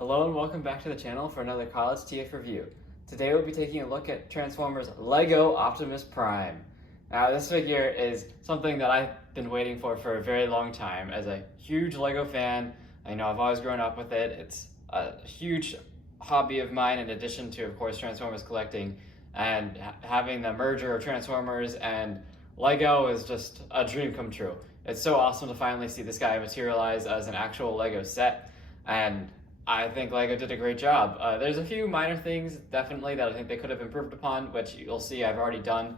Hello and welcome back to the channel for another College TF review. Today we'll be taking a look at Transformers LEGO Optimus Prime. Now this figure is something that I've been waiting for a very long time. As a huge LEGO fan, I know I've always grown up with it. It's a huge hobby of mine in addition to, of course, Transformers collecting, and having the merger of Transformers and LEGO is just a dream come true. It's so awesome to finally see this guy materialize as an actual LEGO set, and I think LEGO did a great job. There's a few minor things, definitely, that I think they could have improved upon, which you'll see I've already done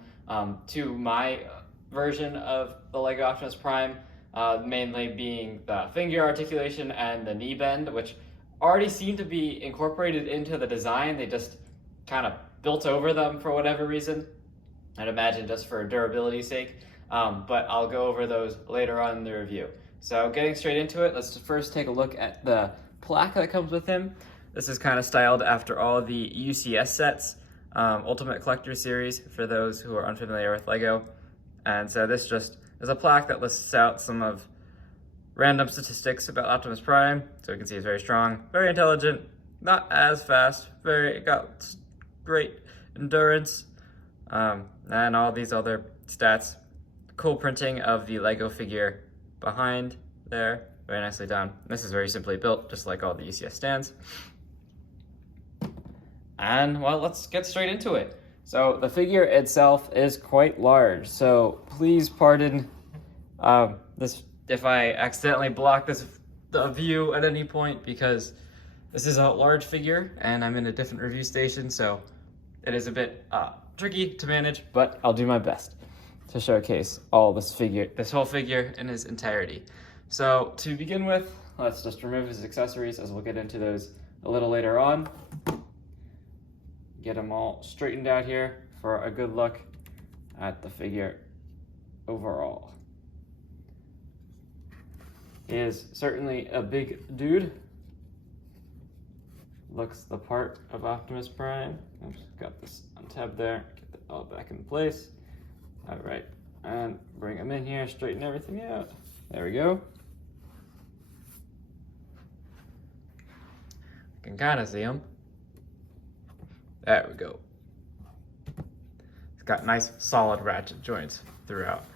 to my version of the LEGO Optimus Prime, mainly being the finger articulation and the knee bend, which already seem to be incorporated into the design. They just kind of built over them for whatever reason. I'd imagine just for durability's sake, but I'll go over those later on in the review. So getting straight into it, let's first take a look at the plaque that comes with him. This is kind of styled after all the UCS sets, Ultimate Collector Series, for those who are unfamiliar with LEGO. And so this just is a plaque that lists out some of random statistics about Optimus Prime. So we can see he's very strong, very intelligent, not as fast, got great endurance, and all these other stats. Cool printing of the LEGO figure behind there. Very nicely done. This is very simply built, just like all the UCS stands. And, well, let's get straight into it. So the figure itself is quite large, so please pardon this if I accidentally block the view at any point, because this is a large figure and I'm in a different review station, so it is a bit tricky to manage, but I'll do my best to showcase this whole figure in its entirety. So to begin with, let's just remove his accessories, as we'll get into those a little later on. Get them all straightened out here for a good look at the figure overall. He is certainly a big dude. Looks the part of Optimus Prime. I've just got this untabbed there, get it all back in place. All right, and bring him in here, straighten everything out. There we go. Can kind of see him. There we go. It's got nice solid ratchet joints throughout.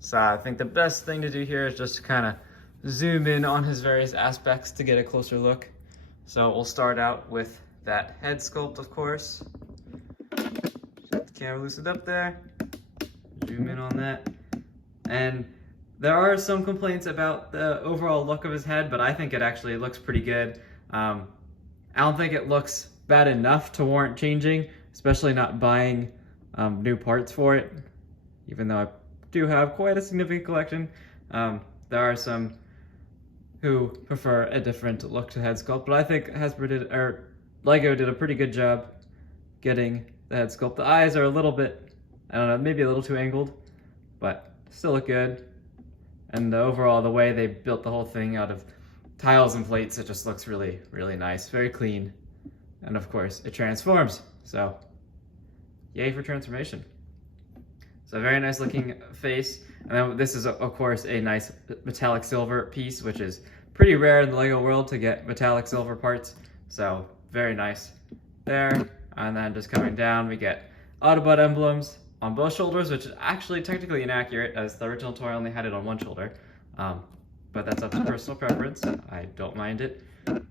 So I think the best thing to do here is just kind of zoom in on his various aspects to get a closer look. So we'll start out with that head sculpt, of course. Get the camera loosened up there. Zoom in on that. And there are some complaints about the overall look of his head, but I think it actually looks pretty good. I don't think it looks bad enough to warrant changing, especially not buying new parts for it, even though I do have quite a significant collection. There are some who prefer a different look to head sculpt, but I think LEGO did a pretty good job getting the head sculpt. The eyes are a little bit, I don't know, maybe a little too angled, but still look good. And overall, the way they built the whole thing out of tiles and plates, it just looks really, really nice, very clean. And of course, it transforms, so yay for transformation. So very nice looking face. And then this is, of course, a nice metallic silver piece, which is pretty rare in the LEGO world to get metallic silver parts. So very nice there. And then just coming down, we get Autobot emblems on both shoulders, which is actually technically inaccurate, as the original toy only had it on one shoulder. But that's up to personal preference. I don't mind it.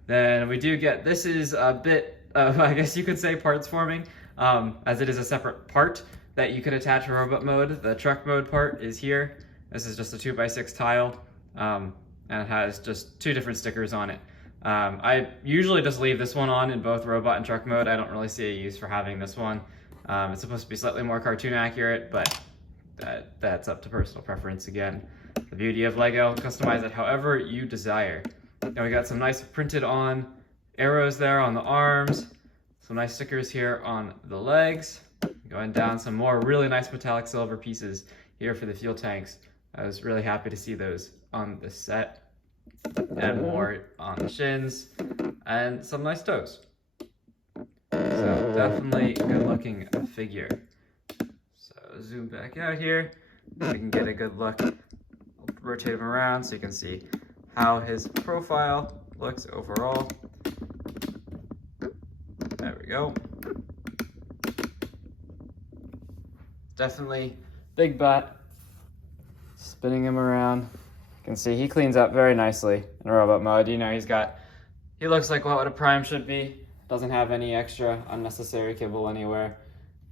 Then we do get, this is a bit of, I guess you could say, parts forming, as it is a separate part that you could attach to robot mode. The truck mode part is here. This is just a 2x6 tile, and it has just two different stickers on it. I usually just leave this one on in both robot and truck mode. I don't really see a use for having this one. It's supposed to be slightly more cartoon accurate, but that's up to personal preference again. The beauty of LEGO, customize it however you desire. Now we got some nice printed on arrows there on the arms, some nice stickers here on the legs. Going down, some more really nice metallic silver pieces here for the fuel tanks. I was really happy to see those on the set. And more on the shins, and some nice toes. So definitely good looking figure. So zoom back out here, we can get a good look. I'll rotate him around so you can see how his profile looks overall. There we go. Definitely big butt. Spinning him around. You can see he cleans up very nicely in robot mode. You know, he looks like what a Prime should be. Doesn't have any extra unnecessary kibble anywhere.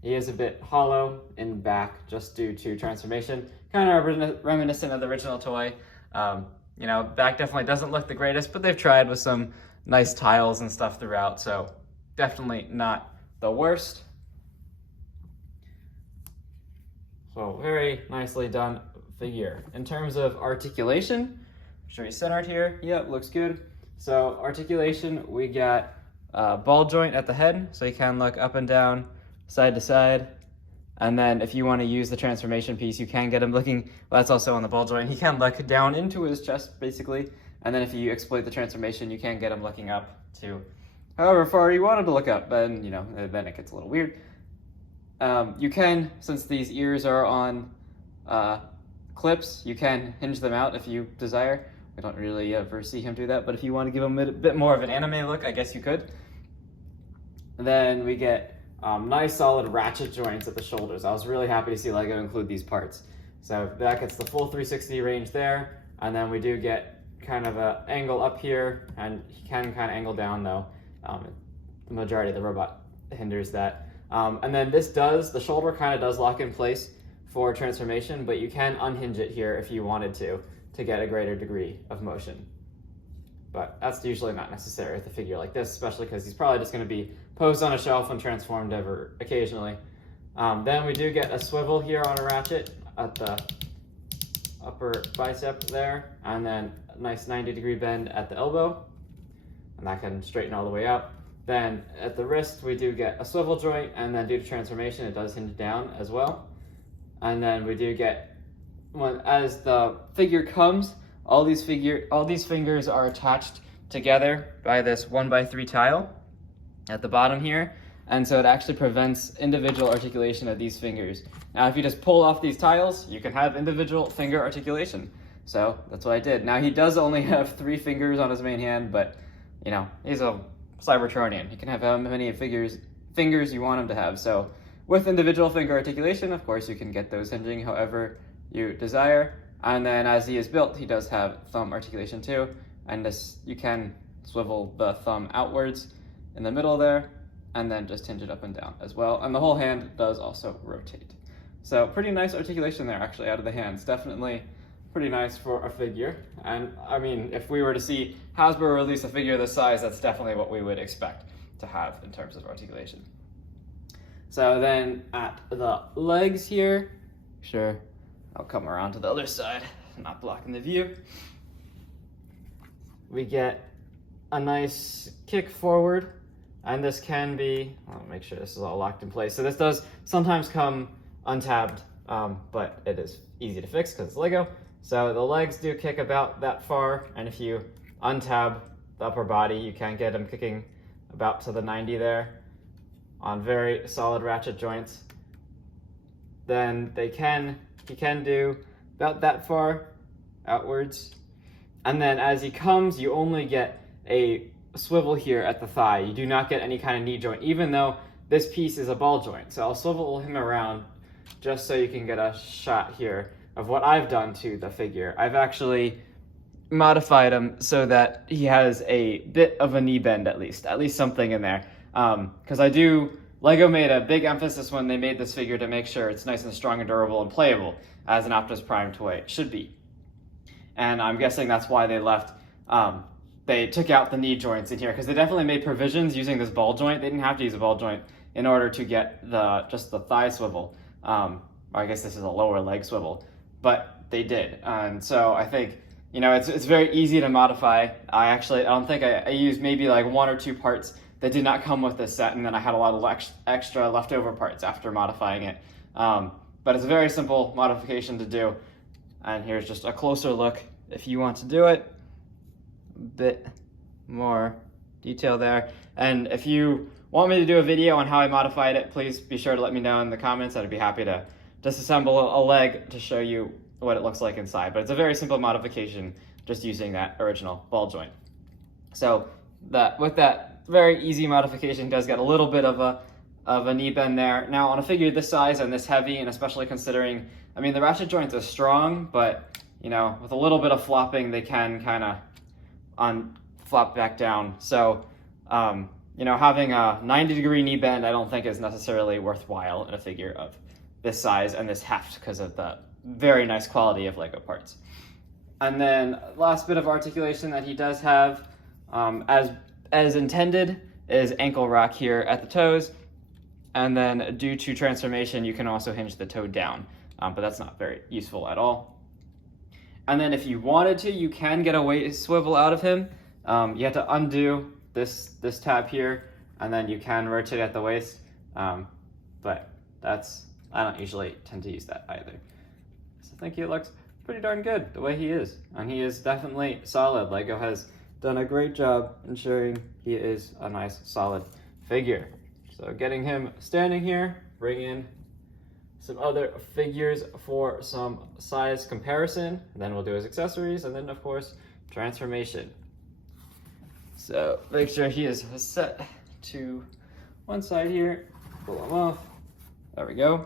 He is a bit hollow in the back just due to transformation. Kind of reminiscent of the original toy. You know, back definitely doesn't look the greatest, but they've tried with some nice tiles and stuff throughout, so definitely not the worst. So very nicely done figure. In terms of articulation, show you centered here. Yep, looks good. So articulation, we got ball joint at the head, so you can look up and down, side to side. And then if you want to use the transformation piece, you can get him looking, well, that's also on the ball joint. He can look down into his chest, basically. And then if you exploit the transformation, you can get him looking up to however far you wanted to look up. And, you know, then it gets a little weird. You can, since these ears are on clips, you can hinge them out if you desire. I don't really ever see him do that, but if you want to give him a bit more of an anime look, I guess you could. And then we get nice solid ratchet joints at the shoulders. I was really happy to see LEGO include these parts. So that gets the full 360 range there, and then we do get kind of an angle up here, and he can kind of angle down though. The majority of the robot hinders that. And then the shoulder kind of does lock in place for transformation, but you can unhinge it here if you wanted to get a greater degree of motion. But that's usually not necessary with a figure like this, especially because he's probably just going to be posed on a shelf and transformed ever occasionally. Then we do get a swivel here on a ratchet at the upper bicep there, and then a nice 90-degree bend at the elbow, and that can straighten all the way up. Then at the wrist, we do get a swivel joint, and then due to transformation, it does hinge down as well. And then we do get, as the figure comes, all these fingers are attached together by this 1x3 tile at the bottom here. And so it actually prevents individual articulation of these fingers. Now, if you just pull off these tiles, you can have individual finger articulation. So that's what I did. Now, he does only have 3 fingers on his main hand, but, you know, he's a Cybertronian. He can have how many fingers you want him to have. So with individual finger articulation, of course, you can get those hinging however you desire. And then as he is built, he does have thumb articulation too. And this, you can swivel the thumb outwards in the middle there, and then just hinge it up and down as well. And the whole hand does also rotate. So pretty nice articulation there actually out of the hands. Definitely pretty nice for a figure. And I mean, if we were to see Hasbro release a figure this size, that's definitely what we would expect to have in terms of articulation. So then at the legs here, sure, I'll come around to the other side, not blocking the view. We get a nice kick forward, and this can be, I'll make sure this is all locked in place. So this does sometimes come untabbed, but it is easy to fix because it's Lego. So the legs do kick about that far, and if you untab the upper body, you can get them kicking about to the 90 there on very solid ratchet joints. Then he can do about that far outwards. And then as he comes, you only get a swivel here at the thigh. You do not get any kind of knee joint, even though this piece is a ball joint. So I'll swivel him around just so you can get a shot here of what I've done to the figure. I've actually modified him so that he has a bit of a knee bend at least something in there. Because Lego made a big emphasis when they made this figure to make sure it's nice and strong and durable and playable, as an Optimus Prime toy should be. And I'm guessing that's why they left, they took out the knee joints in here, because they definitely made provisions using this ball joint. They didn't have to use a ball joint in order to get just the thigh swivel. I guess this is a lower leg swivel, but they did. And so I think, you know, it's very easy to modify. I don't think I used maybe like 1 or 2 parts that did not come with this set, and then I had a lot of extra leftover parts after modifying it. But it's a very simple modification to do. And here's just a closer look if you want to do it. A bit more detail there. And if you want me to do a video on how I modified it, please be sure to let me know in the comments. I'd be happy to disassemble a leg to show you what it looks like inside. But it's a very simple modification, just using that original ball joint. So that with that very easy modification, does get a little bit of a knee bend there. Now on a figure this size and this heavy, and especially considering, I mean, the ratchet joints are strong, but you know, with a little bit of flopping, they can kind of flop back down. So, you know, having a 90-degree knee bend, I don't think is necessarily worthwhile in a figure of this size and this heft because of the very nice quality of Lego parts. And then last bit of articulation that he does have, as intended, is ankle rock here at the toes. And then due to transformation, you can also hinge the toe down, but that's not very useful at all. And then if you wanted to, you can get a weight swivel out of him. You have to undo this tab here, and then you can rotate at the waist. But I don't usually tend to use that either. So I think he looks pretty darn good the way he is. And he is definitely solid. Lego has done a great job ensuring he is a nice solid figure. So getting him standing here, bring in some other figures for some size comparison, and then we'll do his accessories, and then of course, transformation. So make sure he is set to one side here, pull him off, there we go.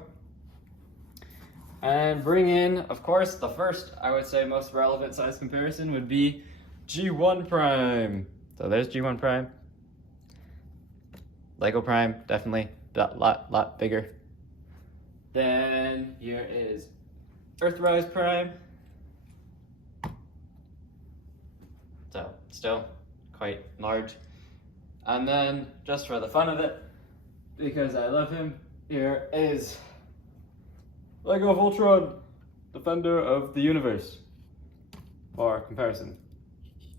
And bring in, of course, the first, I would say, most relevant size comparison would be G1 Prime. So there's G1 Prime. Lego Prime, definitely a lot bigger. Then here is Earthrise Prime. So still quite large. And then just for the fun of it, because I love him, here is Lego Voltron, Defender of the Universe, for comparison.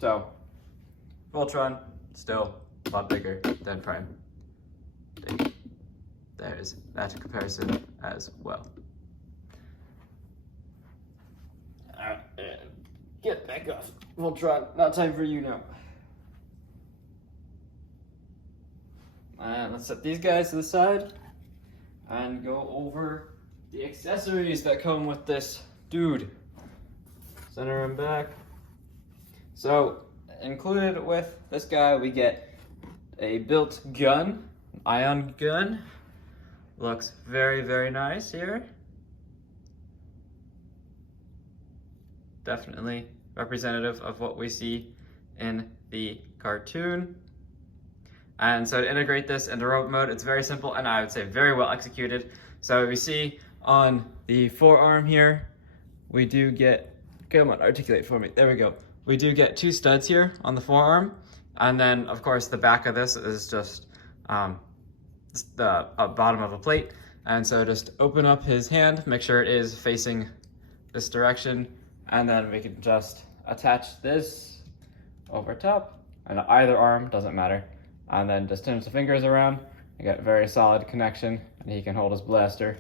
So Voltron, still a lot bigger than Prime. There's that comparison as well. Alright, get back off, Voltron, not time for you now. And let's set these guys to the side and go over the accessories that come with this dude. Center him back. So, included with this guy, we get a built gun, ion gun. Looks very, very nice here. Definitely representative of what we see in the cartoon. And so to integrate this into robot mode, it's very simple and I would say very well executed. So we see on the forearm here, we do get, come on, articulate for me, there we go. We do get two studs here on the forearm. And then of course the back of this is just the bottom of a plate. And so just open up his hand, make sure it is facing this direction, and then we can just attach this over top, and either arm, doesn't matter. And then just turn the fingers around, you get a very solid connection, and he can hold his blaster,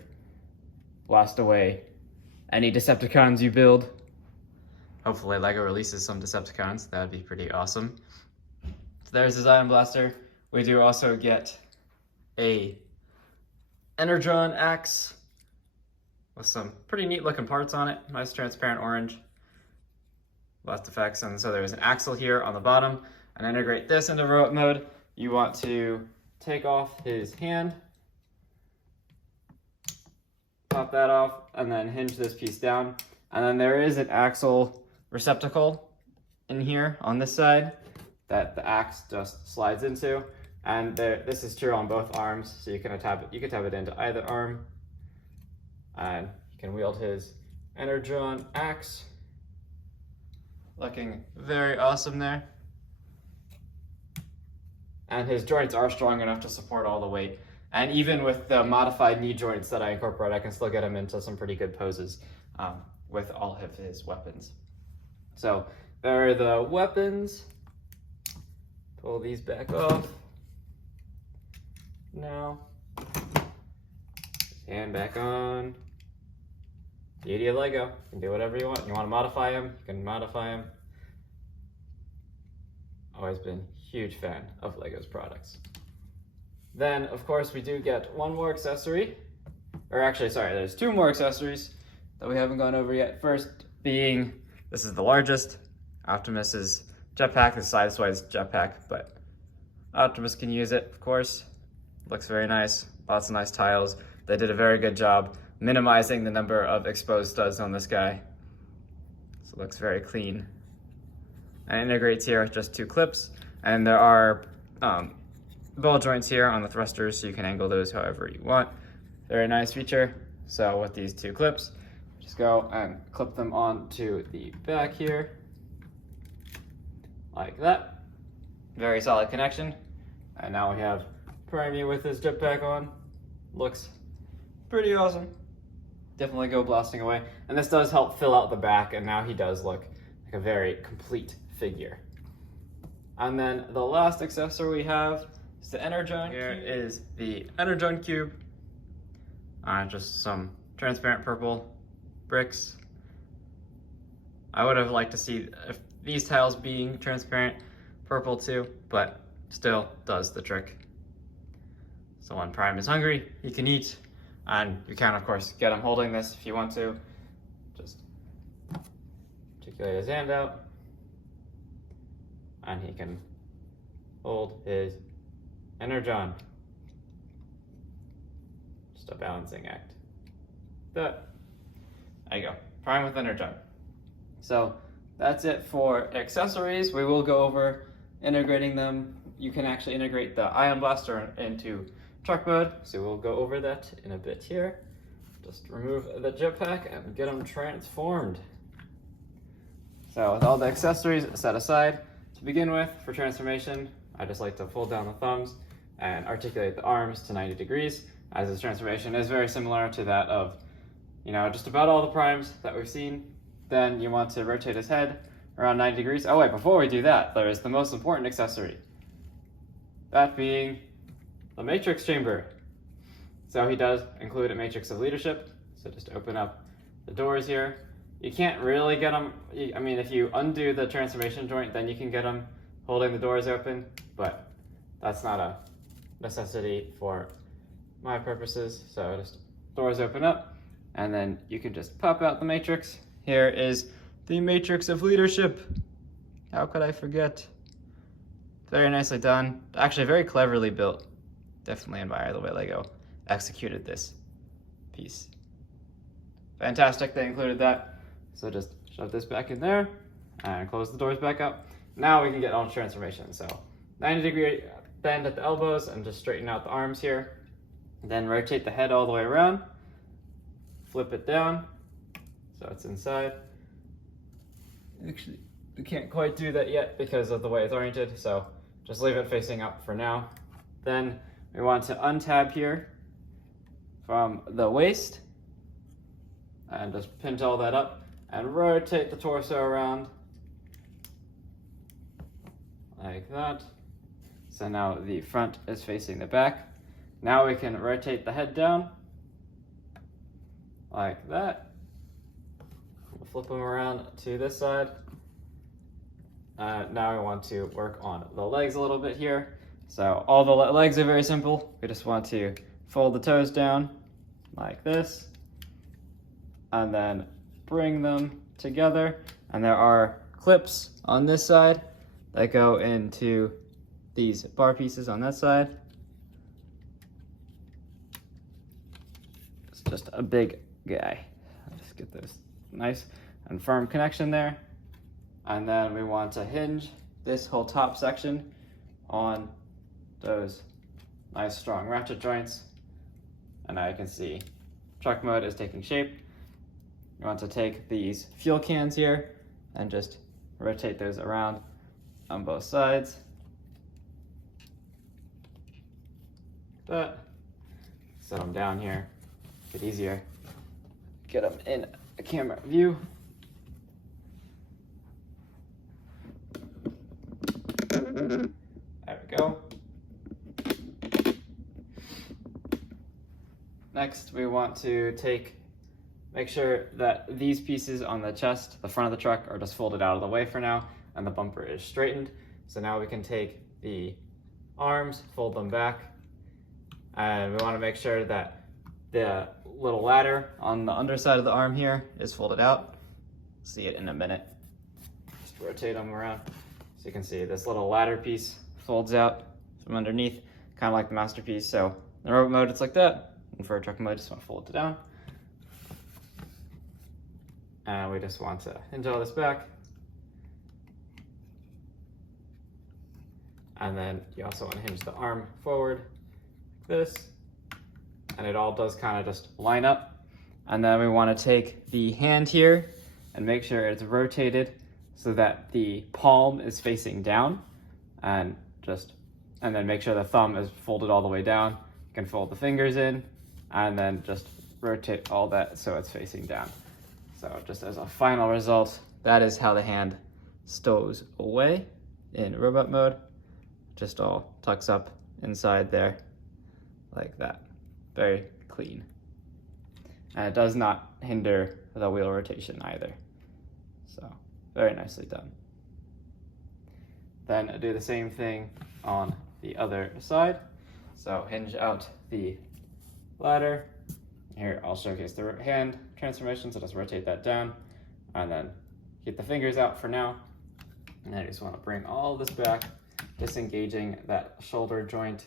blast away any Decepticons you build. Hopefully Lego releases some Decepticons, that would be pretty awesome. So there's his ion blaster. We do also get a Energon axe with some pretty neat looking parts on it. Nice transparent orange. Lots of effects. And so there's an axle here on the bottom. And integrate this into robot mode. You want to take off his hand, pop that off, and then hinge this piece down. And then there is an axle receptacle in here on this side that the axe just slides into. And this is true on both arms, so you can tab it into either arm. And you can wield his Energon axe. Looking very awesome there. And his joints are strong enough to support all the weight. And even with the modified knee joints that I incorporate, I can still get him into some pretty good poses with all of his weapons. So there are the weapons. Pull these back off. Now, and back on. Beauty of Lego. You can do whatever you want. You want to modify them, you can modify them. Always been a huge fan of Lego's products. Then, of course, we do get one more accessory. Or actually, sorry, there's two more accessories that we haven't gone over yet. First being, this is the largest, Optimus's jetpack. The side swides jetpack, but Optimus can use it, of course. Looks very nice. Lots of nice tiles. They did a very good job minimizing the number of exposed studs on this guy. So it looks very clean. And it integrates here with just 2 clips. And there are ball joints here on the thrusters, so you can angle those however you want. Very nice feature. So with these 2 clips, just go and clip them onto the back here, like that. Very solid connection. And now we have Primey with his jetpack on. Looks pretty awesome. Definitely go blasting away. And this does help fill out the back, and now he does look like a very complete figure. And then the last accessory we have is the Energon. Here is the Energon Cube. Just some transparent purple bricks. I would have liked to see these tiles being transparent purple too, but still does the trick. So when Prime is hungry, he can eat, and you can of course get him holding this if you want to. Just articulate his hand out, and he can hold his Energon. Just a balancing act. There you go, Prime with Energon. So that's it for accessories. We will go over integrating them. You can actually integrate the Ion Blaster into truck mode, so we'll go over that in a bit here. Just remove the jetpack and get them transformed. So with all the accessories set aside, to begin with, for transformation, I just like to fold down the thumbs and articulate the arms to 90 degrees, as this transformation is very similar to that of, just about all the primes that we've seen. Then you want to rotate his head around 90 degrees. Oh wait, before we do that, there is the most important accessory. That being the Matrix Chamber. So he does include a Matrix of Leadership. So just open up the doors here. You can't really get him, if you undo the transformation joint, then you can get him holding the doors open, but that's not a necessity for my purposes. So just doors open up, and then you can just pop out the Matrix. Here is the Matrix of Leadership. How could I forget? Very nicely done. Actually, very cleverly built. Definitely admire the way LEGO executed this piece. Fantastic, they included that. So just shove this back in there and close the doors back up. Now we can get on transformation. So 90-degree bend at the elbows and just straighten out the arms here. Then rotate the head all the way around. Flip it down so it's inside. Actually, we can't quite do that yet because of the way it's oriented, so just leave it facing up for now. Then we want to untab here from the waist and just pinch all that up and rotate the torso around like that. So now the front is facing the back. Now we can rotate the head down like that. We'll flip them around to this side. Now we want to work on the legs a little bit here. So all the legs are very simple. We just want to fold the toes down like this and then bring them together. And there are clips on this side that go into these bar pieces on that side. It's just a big guy. Just get this nice and firm connection there. And then we want to hinge this whole top section on those nice strong ratchet joints. And now you can see truck mode is taking shape. You want to take these fuel cans here and just rotate those around on both sides. That. Set them down here. Get easier. Get them in a camera view. There we go. Next, we want to make sure that these pieces on the chest, the front of the truck, are just folded out of the way for now, and the bumper is straightened. So now we can take the arms, fold them back, and we want to make sure that the little ladder on the underside of the arm here is folded out. See it in a minute. Just rotate them around So you can see this little ladder piece folds out from underneath, kind of like the Masterpiece. So in robot mode, it's like that. And for truck mode, just want to fold it down. And we just want to hinge all this back. And then you also want to hinge the arm forward, like this. And it all does kind of just line up. And then we want to take the hand here and make sure it's rotated so that the palm is facing down, and then make sure the thumb is folded all the way down. You can fold the fingers in and then just rotate all that so it's facing down. So just as a final result, that is how the hand stows away in robot mode. Just all tucks up inside there like that. Very clean. And it does not hinder the wheel rotation either. So very nicely done. Then do the same thing on the other side. So hinge out the ladder. Here I'll showcase the hand transformation, so just rotate that down and then keep the fingers out for now. And then I just want to bring all this back, disengaging that shoulder joint.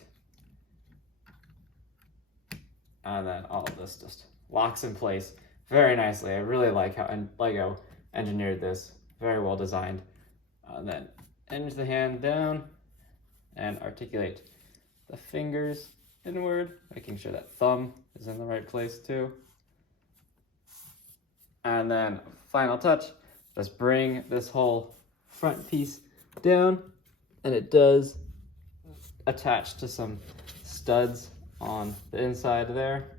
And then all of this just locks in place very nicely. I really like how LEGO engineered this. Very well designed. And then hinge the hand down and articulate the fingers inward, making sure that thumb is in the right place too. And then final touch, just bring this whole front piece down, and it does attach to some studs on the inside there.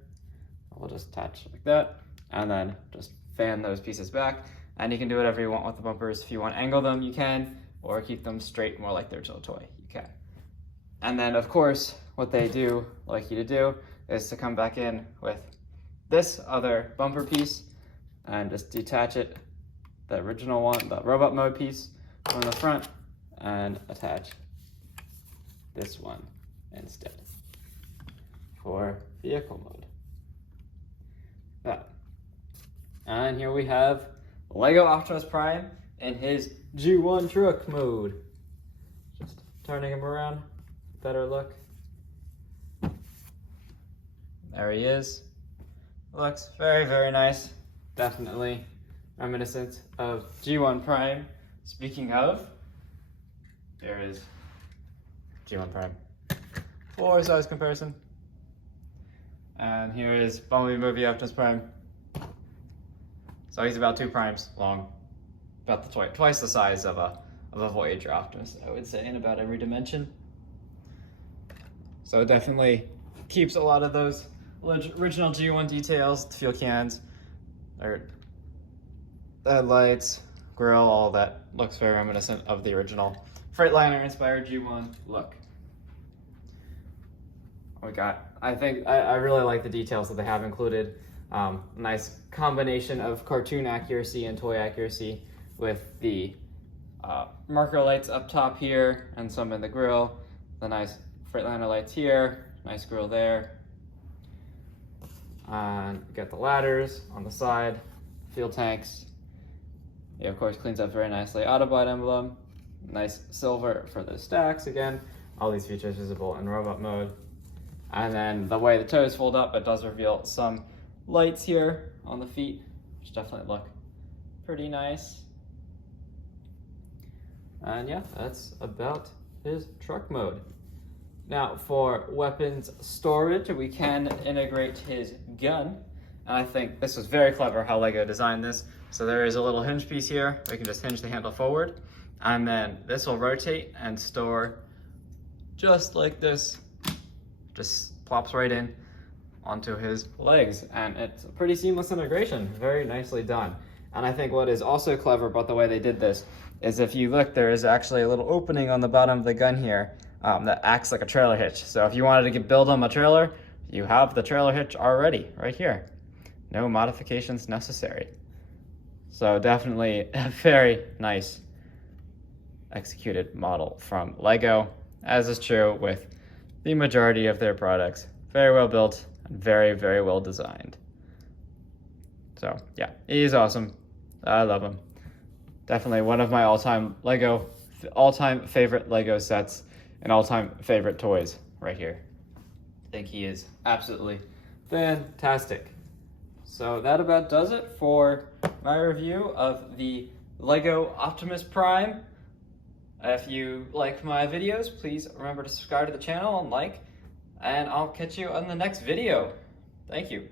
We'll just attach like that, and then just fan those pieces back. And you can do whatever you want with the bumpers. If you want to angle them, you can, or keep them straight, more like the original toy, you can. And then, of course, what they do like you to do is to come back in with this other bumper piece and just detach it, the original one, the robot mode piece from the front, and attach this one instead for vehicle mode. And here we have LEGO Optimus Prime in his G1 truck mode. Just turning him around, better look. There he is. Looks very, very nice. Definitely reminiscent of G1 Prime. Speaking of, there is G1 Prime. Full size comparison. And here is Bumblebee Movie Optimus Prime. So he's about 2 primes long, about twice the size of a Voyager Optimus, I would say, in about every dimension. So it definitely keeps a lot of those original G1 details, fuel cans, or headlights, grill, all that looks very reminiscent of the original Freightliner inspired G1 look. I really like the details that they have included. Nice combination of cartoon accuracy and toy accuracy with the marker lights up top here and some in the grill. The nice Freightliner lights here, nice grill there. And we got the ladders on the side, fuel tanks. It of course cleans up very nicely. Autobot emblem, nice silver for the stacks again. All these features visible in robot mode. And then the way the toes fold up, it does reveal some lights here on the feet, which definitely look pretty nice. And yeah, that's about his truck mode. Now for weapons storage, we can integrate his gun. And I think this was very clever how LEGO designed this. So there is a little hinge piece here. We can just hinge the handle forward. And then this will rotate and store just like this. Just plops right in onto his legs. And it's a pretty seamless integration. Very nicely done. And I think what is also clever about the way they did this is if you look, there is actually a little opening on the bottom of the gun here that acts like a trailer hitch. So if you wanted to build him a trailer, you have the trailer hitch already right here. No modifications necessary. So definitely a very nice executed model from LEGO, as is true with the majority of their products. Very well built and very, very well designed. So yeah, he's awesome. I love him. Definitely one of my all-time LEGO all-time favorite Lego sets and all-time favorite toys right here. I think he is absolutely fantastic. So that about does it for my review of the Lego Optimus Prime. If you like my videos, please remember to subscribe to the channel and like, and I'll catch you on the next video. Thank you.